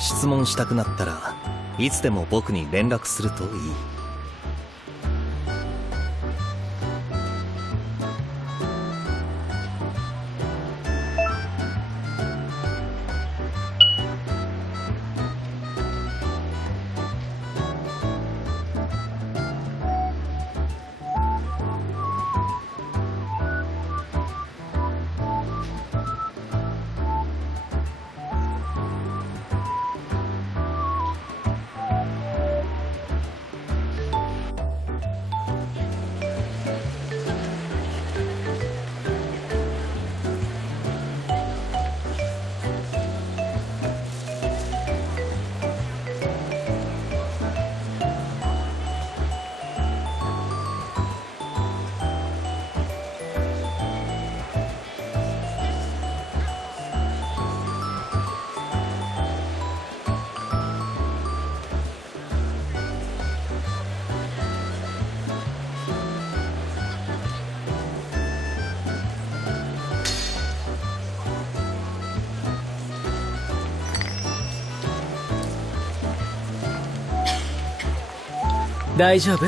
質問したくなったらいつでも僕に連絡するといい。大丈夫？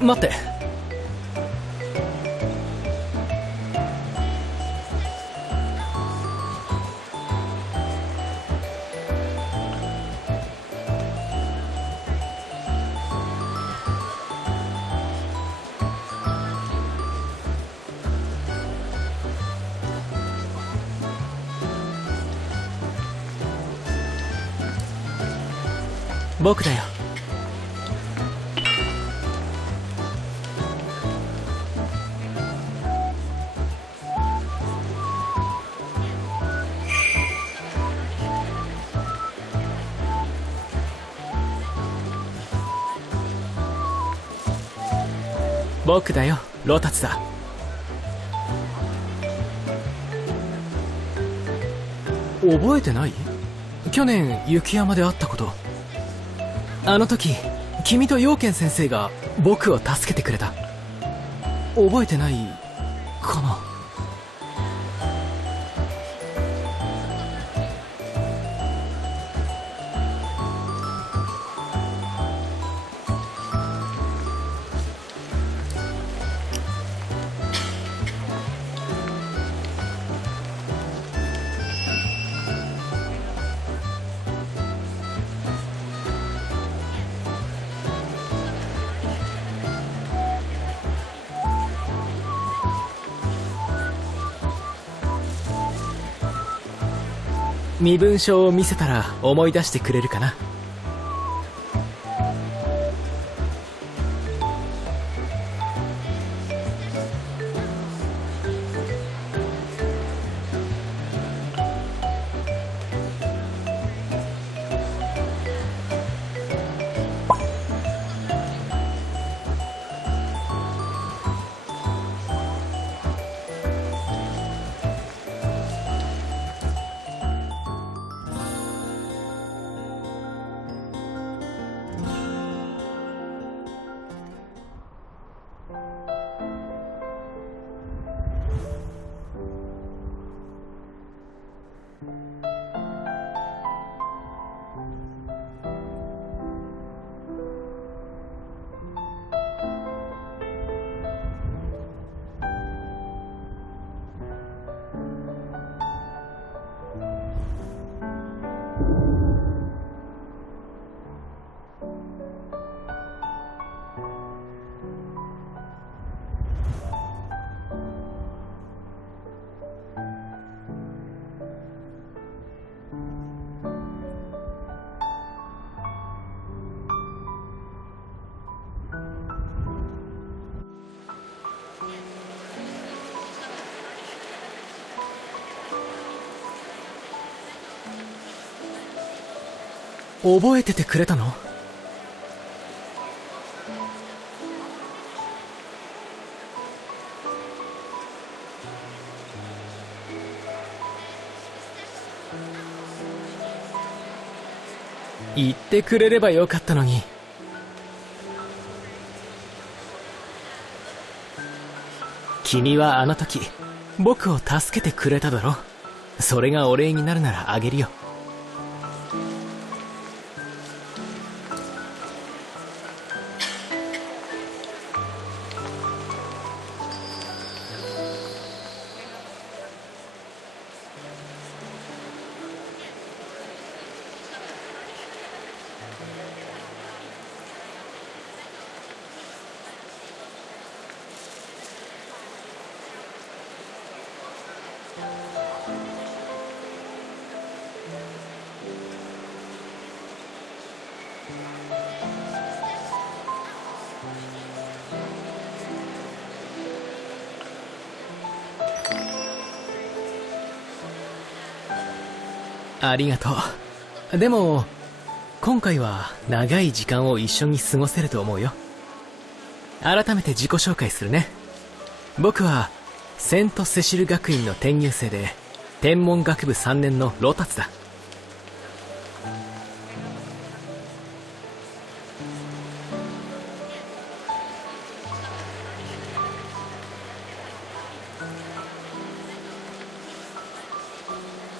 待って。僕だよ。僕だよ、ロタツだ。覚えてない？去年雪山で会ったこと。あの時君と陽賢先生が僕を助けてくれた。覚えてないかな？身分証を見せたら思い出してくれるかな。覚えててくれたの？言ってくれればよかったのに。君はあの時僕を助けてくれただろ。それがお礼になるならあげるよ。ありがとう。でも今回は長い時間を一緒に過ごせると思うよ。改めて自己紹介するね。僕はセント・セシル学院の転入生で天文学部3年のロタツだ。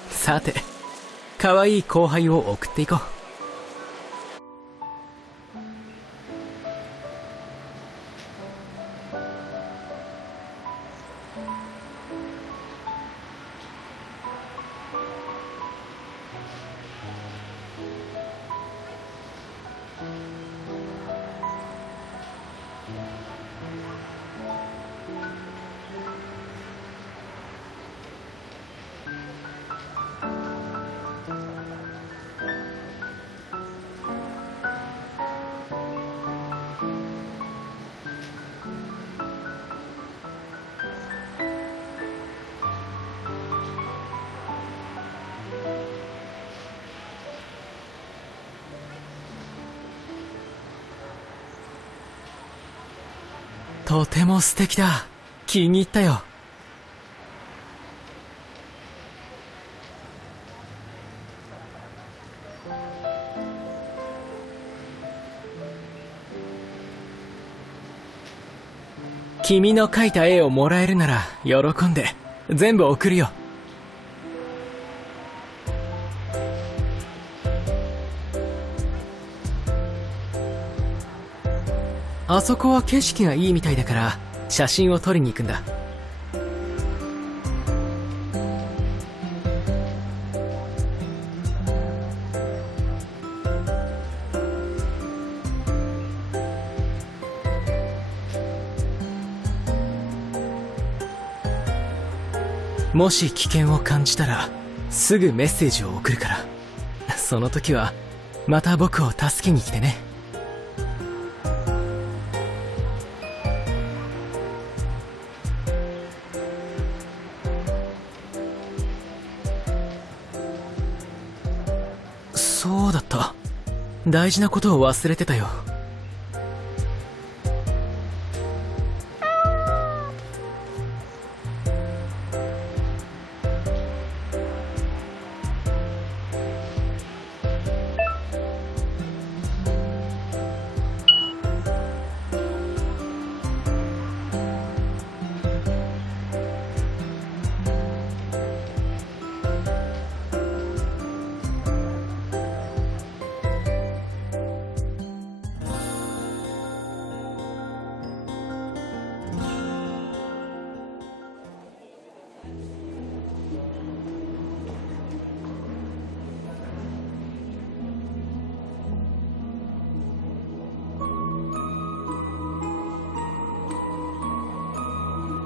さて、可愛い後輩を送っていこう。とても素敵だ。気に入ったよ。君の描いた絵をもらえるなら喜んで全部送るよ。あそこは景色がいいみたいだから写真を撮りに行くんだ。もし危険を感じたらすぐメッセージを送るから、その時はまた僕を助けに来てね。そうだった。大事なことを忘れてたよ。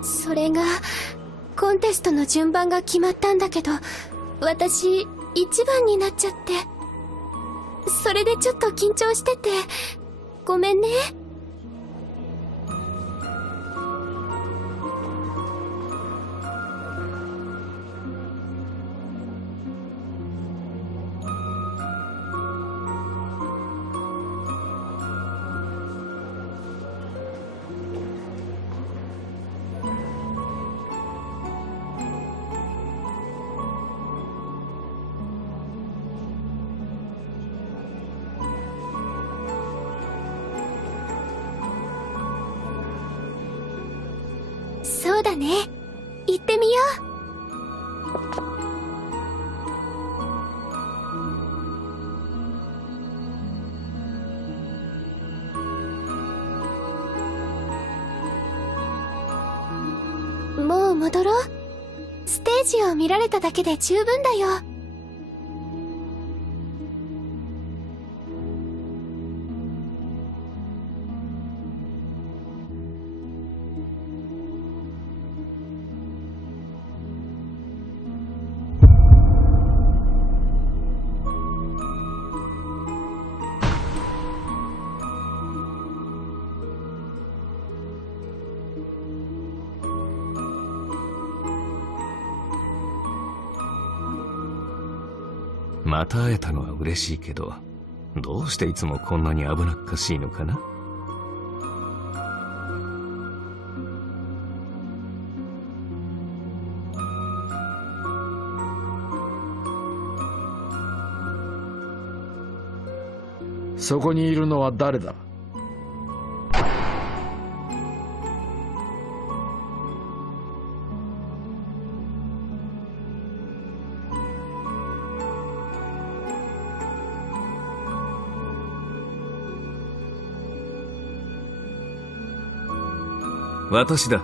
それがコンテストの順番が決まったんだけど、私1番になっちゃって、それでちょっと緊張しててごめんね。そうだね。行ってみよう。もう戻ろう。ステージを見られただけで十分だよ。また会えたのは嬉しいけど、どうしていつもこんなに危なっかしいのかな。そこにいるのは誰だ？私だ。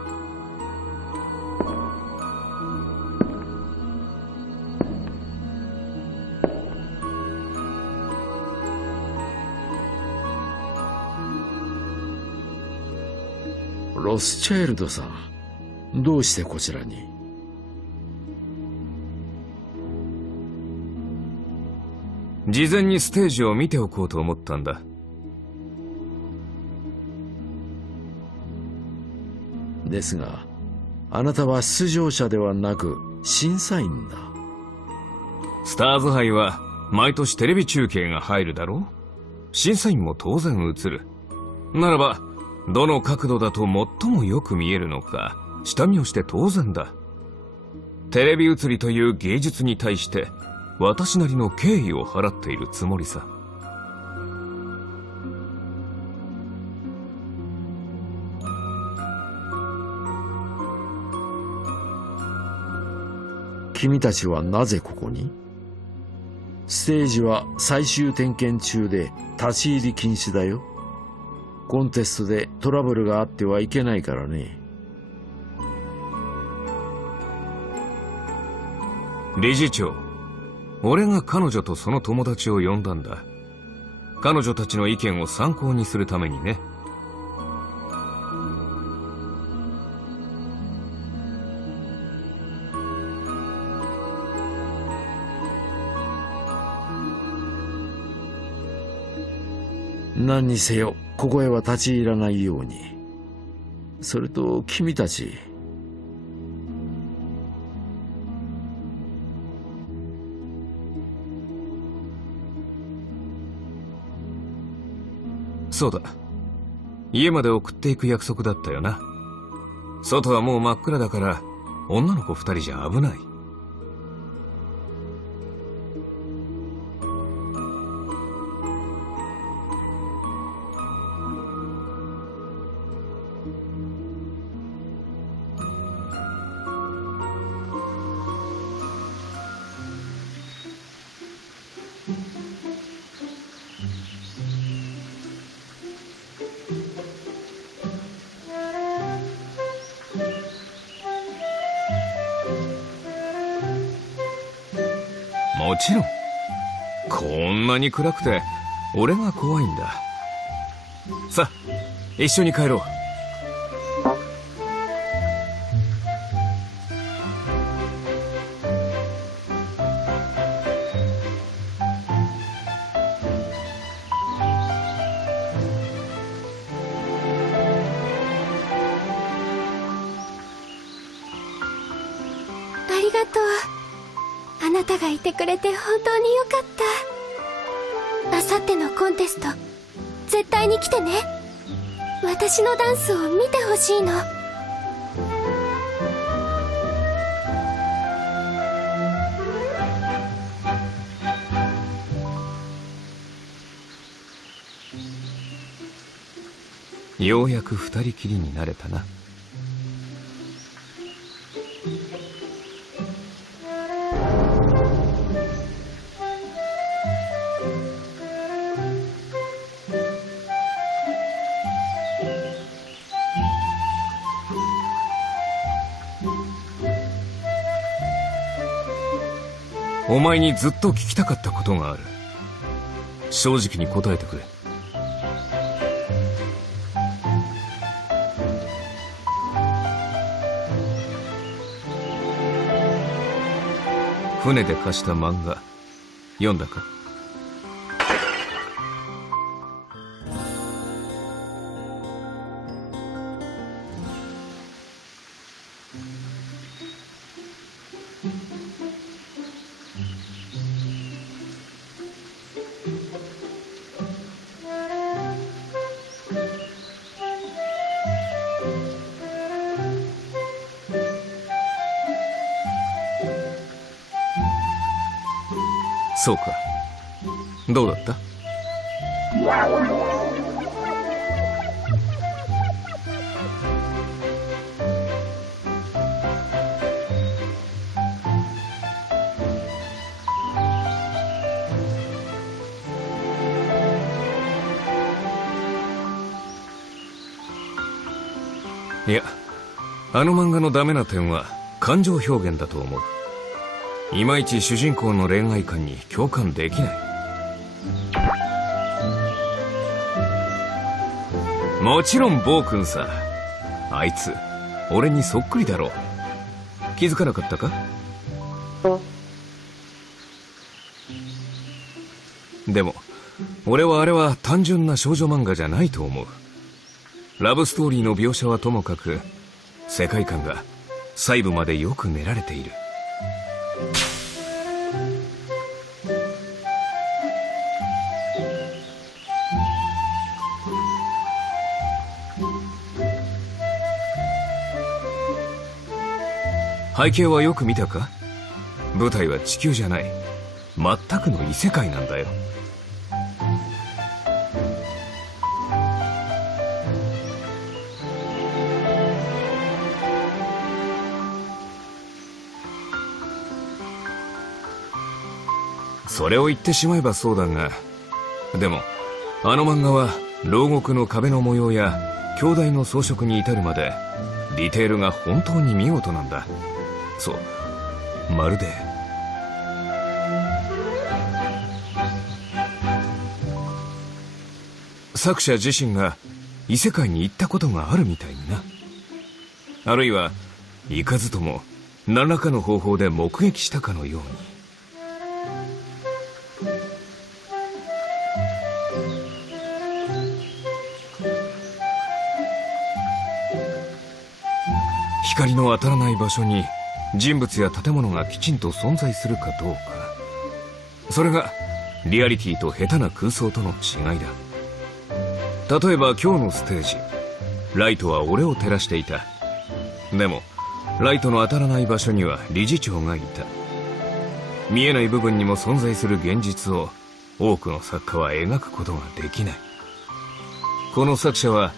ロスチャイルドさん、どうしてこちらに？事前にステージを見ておこうと思ったんだ。ですが、あなたは出場者ではなく審査員だ。スターズ杯は毎年テレビ中継が入るだろう。審査員も当然映る。ならばどの角度だと最もよく見えるのか下見をして当然だ。テレビ映りという芸術に対して私なりの敬意を払っているつもりさ。君たちはなぜここに？ステージは最終点検中で立ち入り禁止だよ。コンテストでトラブルがあってはいけないからね。理事長、俺が彼女とその友達を呼んだんだ。彼女たちの意見を参考にするためにね。何にせよここへは立ち入らないように。それと君たち、そうだ、家まで送っていく約束だったよな。外はもう真っ暗だから女の子2人じゃ危ない。もちろん。こんなに暗くて俺が怖いんだ。さあ一緒に帰ろう。ありがとう。あなたがいてくれて本当によかった。あさってのコンテスト絶対に来てね。私のダンスを見てほしいの。ようやく二人きりになれたな。お前にずっと聞きたかったことがある。正直に答えてくれ。船で貸した漫画読んだか？そうか。どうだった？いや、あの漫画のダメな点は感情表現だと思う。いまいち主人公の恋愛観に共感できない。もちろん暴君さ。あいつ俺にそっくりだろ。気づかなかったか？でも俺はあれは単純な少女漫画じゃないと思う。ラブストーリーの描写はともかく、世界観が細部までよく練られている。背景はよく見たか？舞台は地球じゃない。全くの異世界なんだよ。それを言ってしまえばそうだが、でもあの漫画は牢獄の壁の模様や兄弟の装飾に至るまでディテールが本当に見事なんだ。そう、まるで作者自身が異世界に行ったことがあるみたいにな。あるいは行かずとも何らかの方法で目撃したかのように。光の当たらない場所に人物や建物がきちんと存在するかどうか。それがリアリティと下手な空想との違いだ。例えば今日のステージ、ライトは俺を照らしていた。でもライトの当たらない場所には理事長がいた。見えない部分にも存在する現実を多くの作家は描くことができない。この作者は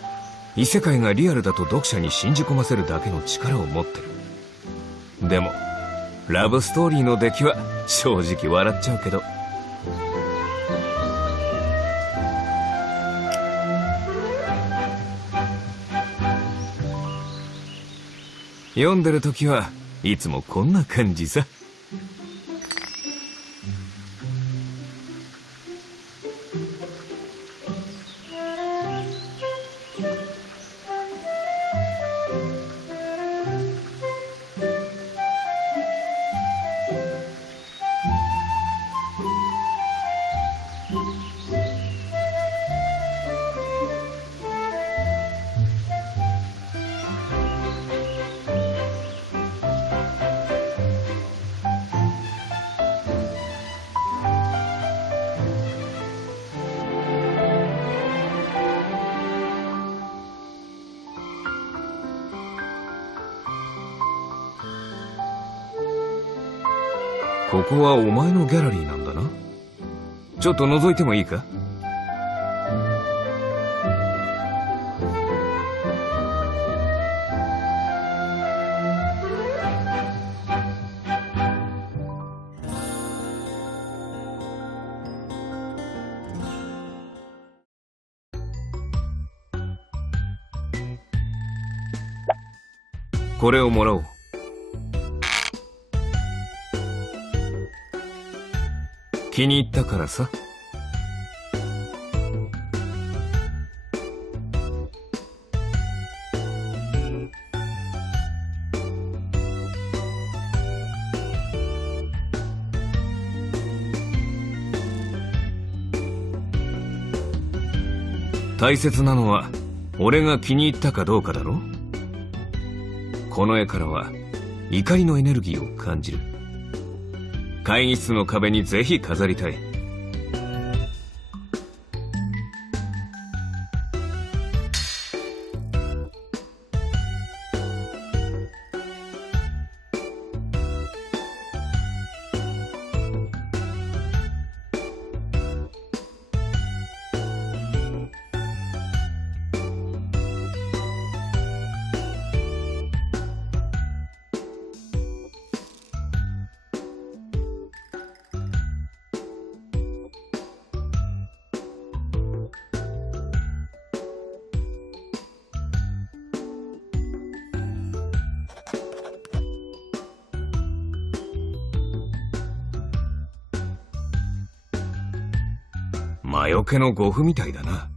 異世界がリアルだと読者に信じ込ませるだけの力を持ってる。でもラブストーリーの出来は正直笑っちゃうけど。読んでる時はいつもこんな感じさ。ここはお前のギャラリーなんだな。ちょっと覗いてもいいか？これをもらおう。気に入ったからさ。大切なのは俺が気に入ったかどうかだろ。この絵からは怒りのエネルギーを感じる。会議室の壁にぜひ飾りたい。魔除けの護符みたいだな。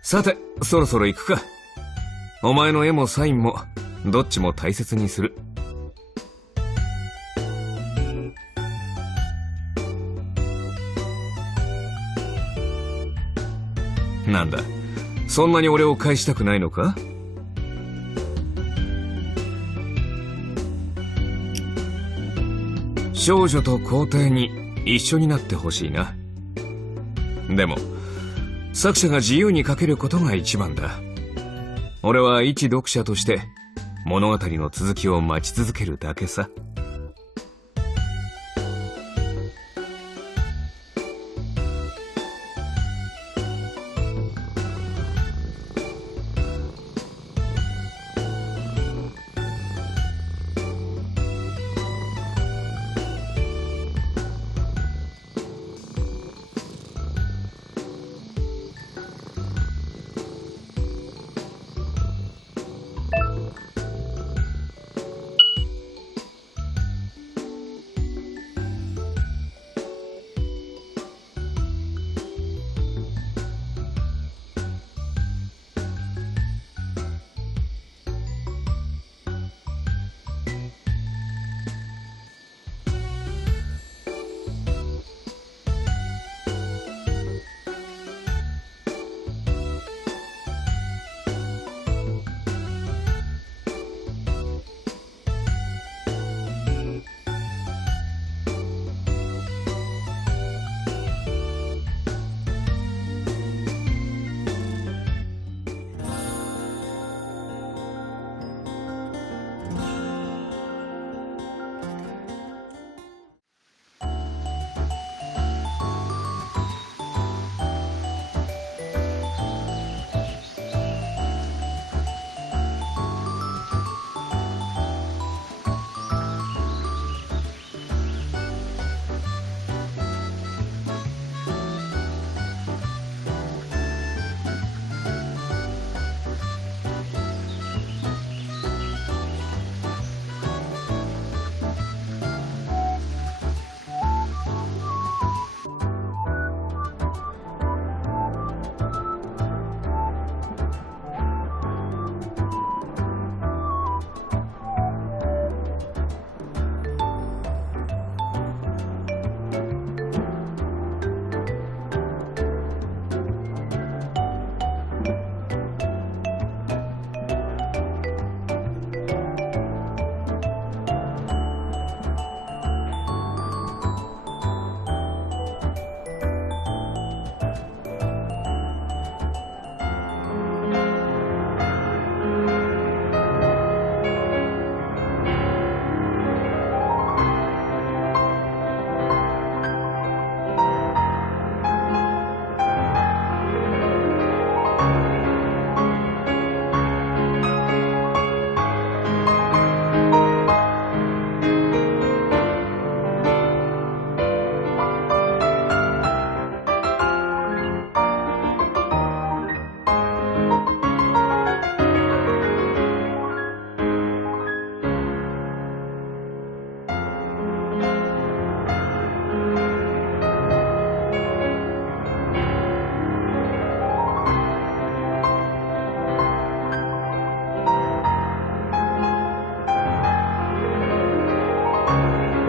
さて、そろそろ行くか。お前の絵もサインもどっちも大切にする。なんだ、そんなに俺を返したくないのか？少女と皇帝に一緒になってほしいな。でも作者が自由に描けることが一番だ。俺は一読者として物語の続きを待ち続けるだけさ。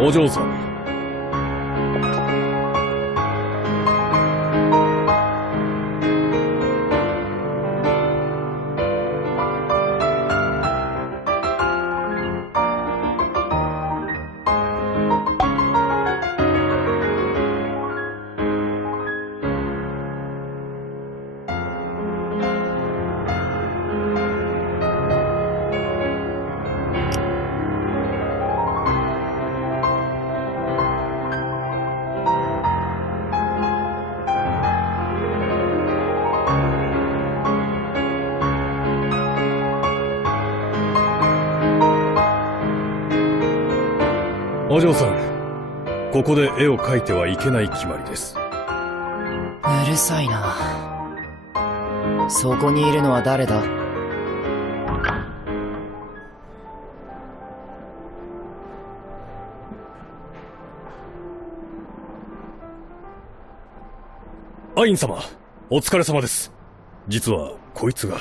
お嬢さん。お嬢さん、ここで絵を描いてはいけない決まりです。うるさいな。そこにいるのは誰だ？アイン様、お疲れ様です。実はこいつが。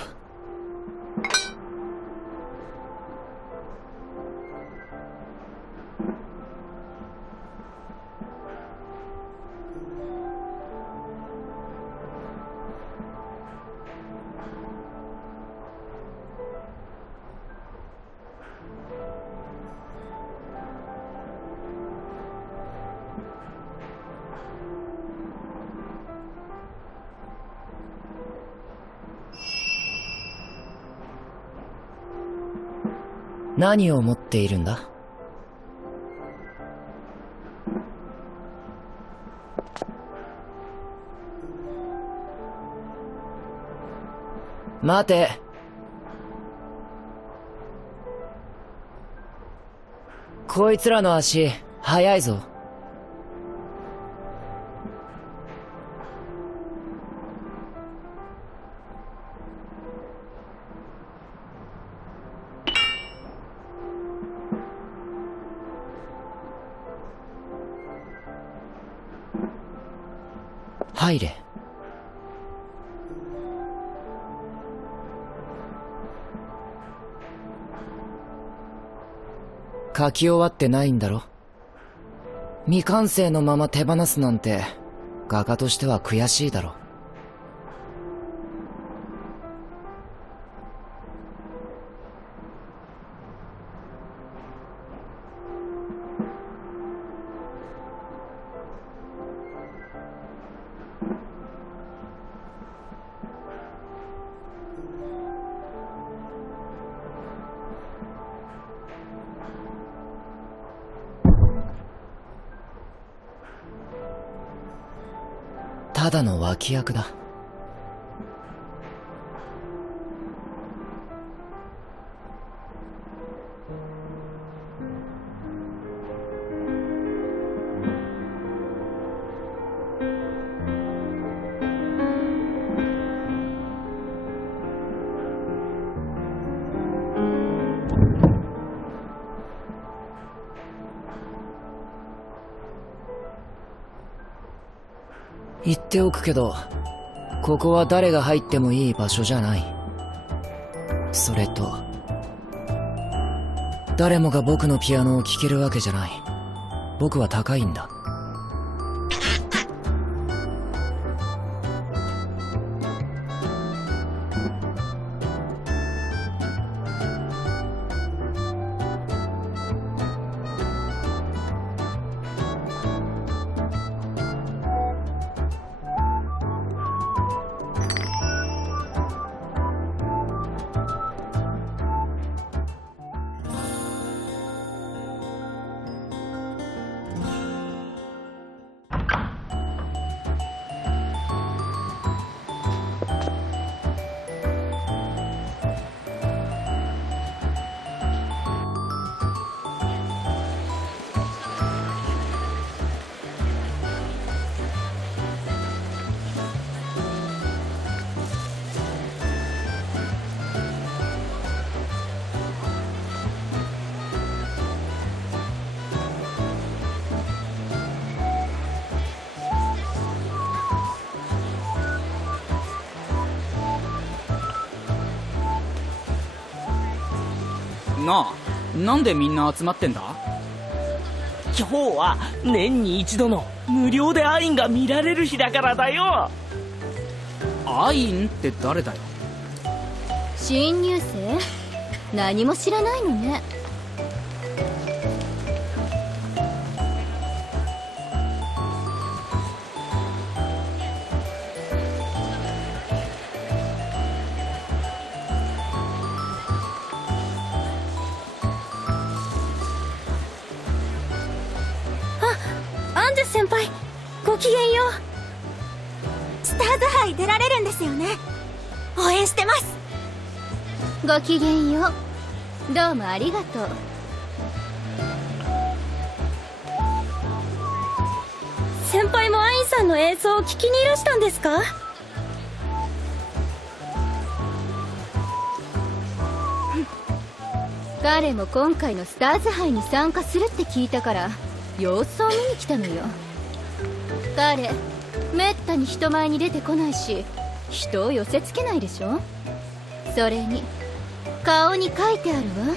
何を持っているんだ？待て。こいつらの足、速いぞ。入れ。書き終わってないんだろ。未完成のまま手放すなんて画家としては悔しいだろ。ただの脇役だ。言っておくけど、ここは誰が入ってもいい場所じゃない。それと、誰もが僕のピアノを聴けるわけじゃない。僕は高いんだ。なあ、なんでみんな集まってんだ？今日は年に一度の無料でアインが見られる日だからだよ。アインって誰だよ。新入生？何も知らないのね。アンジュ先輩、ごきげんよう。スターズ杯出られるんですよね。応援してます。ごきげんよう。どうもありがとう。先輩もアインさんの演奏を聞きにいらしたんですか？彼も今回のスターズ杯に参加するって聞いたから様子を見に来たのよ。彼めったに人前に出てこないし、人を寄せつけないでしょ。それに顔に書いてあるわ。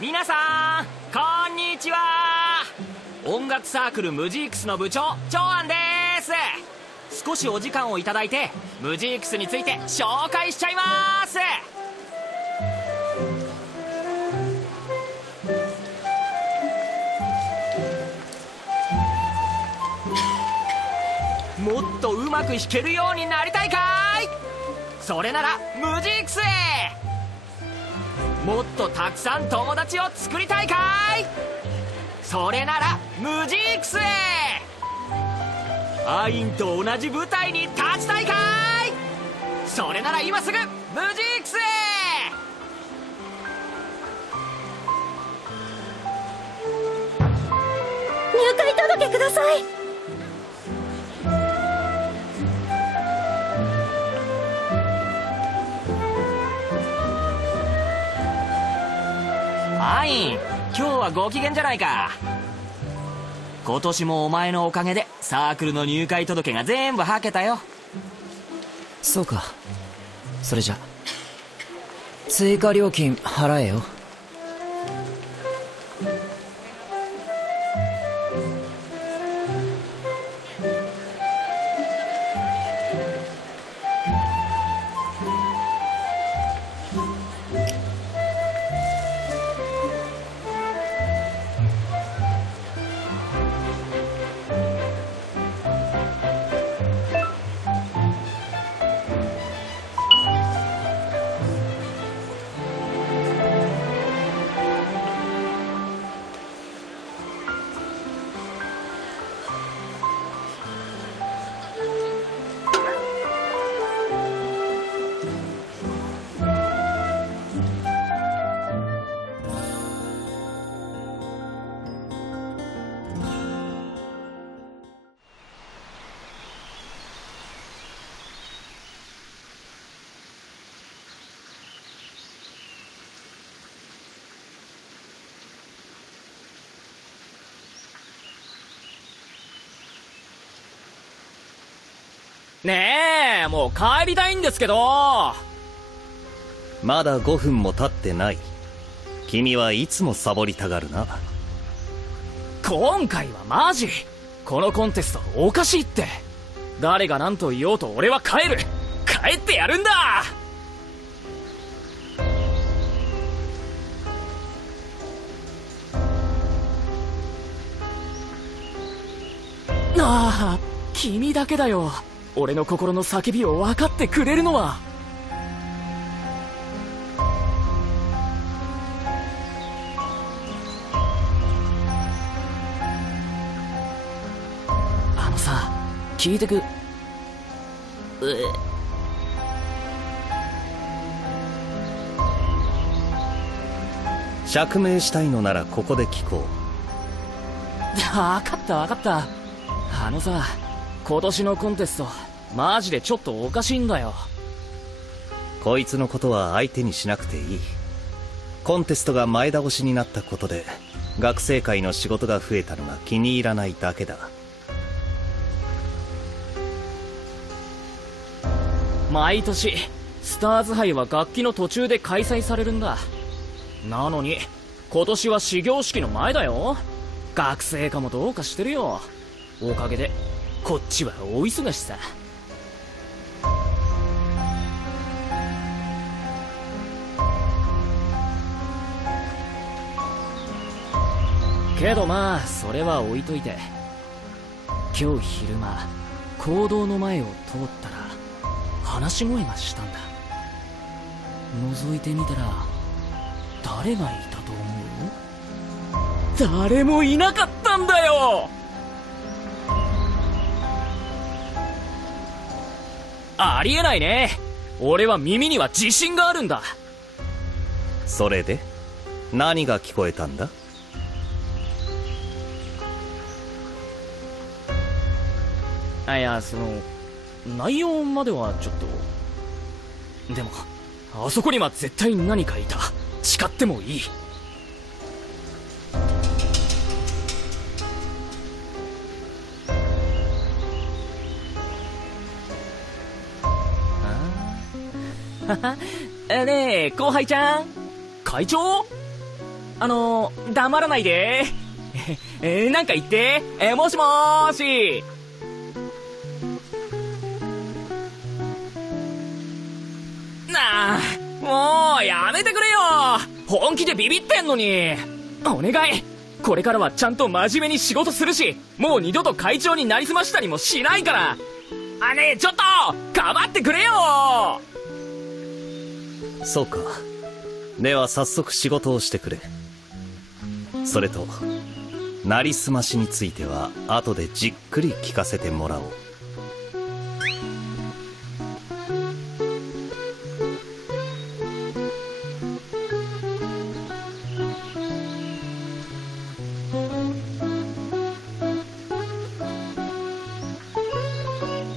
皆さんこんにちは。音楽サークルムジークスの部長長安です。少しお時間をいただいてムジークスについて紹介しちゃいます。もっとうまく弾けるようになりたいかい？それならムジークスへ。もっとたくさん友達を作りたいかい？それならムジークスへ。アインと同じ舞台に立ちたいかい？それなら今すぐムジークスへ。入会届ください。アイン、今日はご機嫌じゃないか。今年もお前のおかげでサークルの入会届が全部はけたよ。そうか。それじゃ追加料金払えよ。ねえ、もう帰りたいんですけど。まだ5分も経ってない。君はいつもサボりたがるな。今回はマジこのコンテストおかしいって。誰が何と言おうと俺は帰る。帰ってやるんだ。ああ、君だけだよ。俺の心の叫びを分かってくれるのは。あのさ、聞いてく。釈明したいのならここで聞こう。分かった分かった。あのさ、今年のコンテストマジでちょっとおかしいんだよ。こいつのことは相手にしなくていい。コンテストが前倒しになったことで学生会の仕事が増えたのが気に入らないだけだ。毎年スターズ杯は楽器の途中で開催されるんだ。なのに今年は始業式の前だよ。学生課もどうかしてるよ。おかげでこっちは大忙しさ。けどまあそれは置いといて、今日昼間講堂の前を通ったら話し声がしたんだ。覗いてみたら誰がいたと思う？誰もいなかったんだよ。ありえないね。俺は耳には自信があるんだ。それで何が聞こえたんだ？いや、内容まではちょっと。でもあそこには絶対何かいた。誓ってもいい。ねえ後輩ちゃん、会長、黙らないで。なんか言って。もしもーし。なあ、もうやめてくれよ。本気でビビってんのに。お願い、これからはちゃんと真面目に仕事するし、もう二度と会長になりすましたりもしないから。ねえちょっとかばってくれよ。そうか。では早速仕事をしてくれ。それとなりすましについては後でじっくり聞かせてもらおう。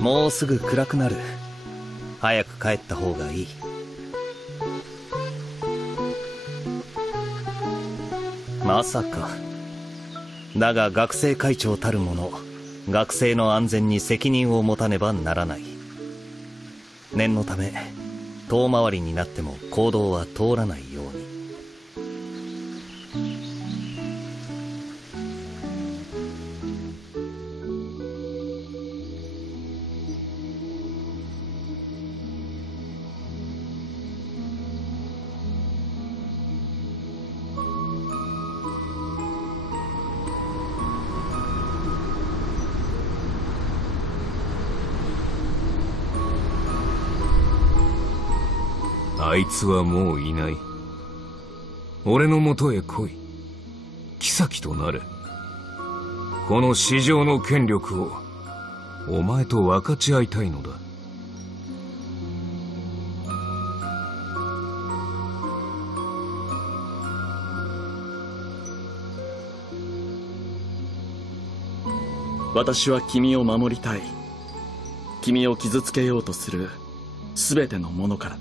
もうすぐ暗くなる。早く帰った方がいい。まさか。だが学生会長たる者、学生の安全に責任を持たねばならない。念のため遠回りになっても行動は通らないように。あいつはもういない。俺のもとへ来い。妃となれ。この市場の権力をお前と分かち合いたいのだ。私は君を守りたい。君を傷つけようとする全てのものから。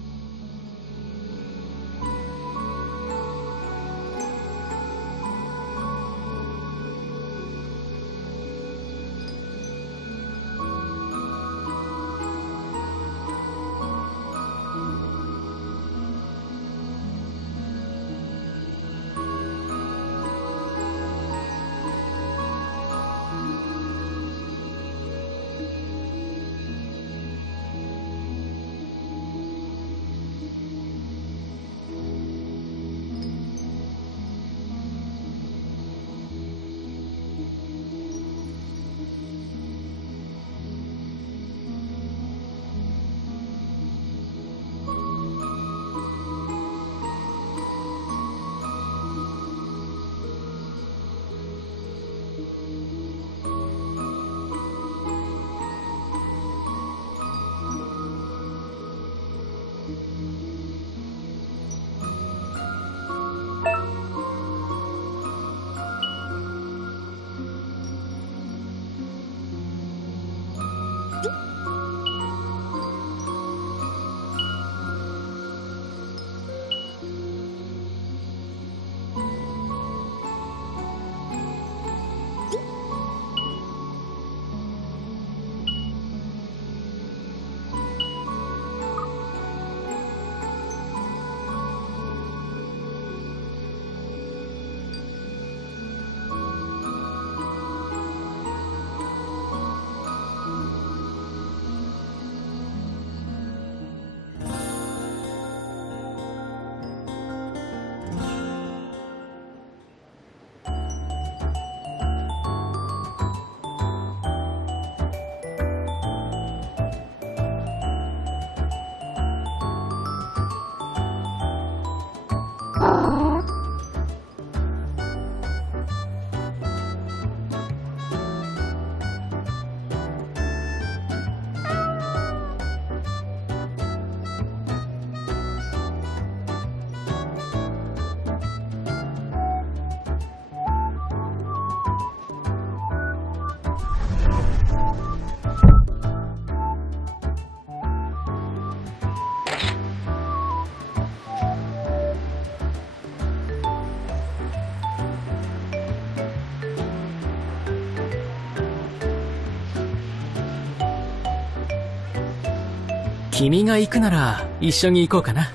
君が行くなら一緒に行こうかな。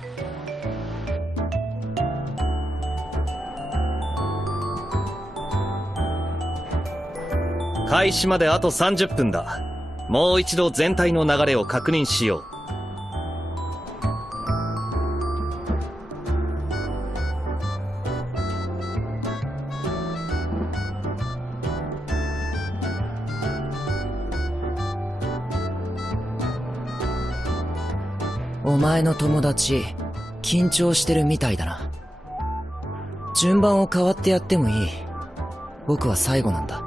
開始まであと30分だ。もう一度全体の流れを確認しよう。お前の友達、緊張してるみたいだな。順番を変わってやってもいい。僕は最後なんだ。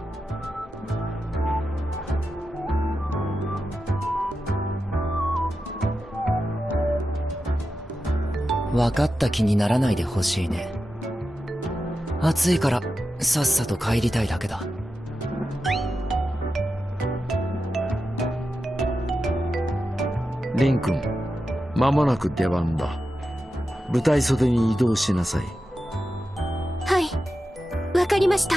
分かった気にならないでほしいね。暑いからさっさと帰りたいだけだ。リン君、間もなく出番だ。舞台袖に移動しなさい。はい、わかりました。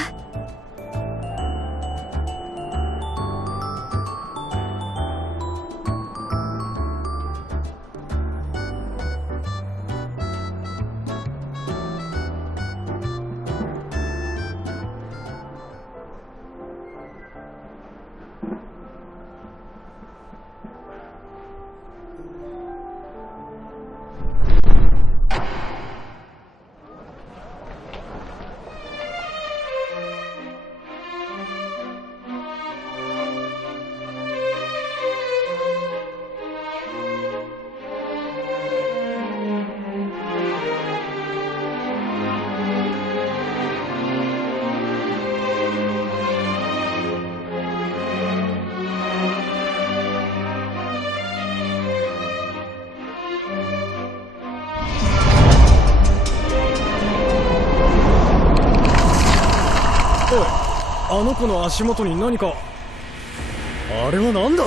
あの子の足元に何か。あれは何だ？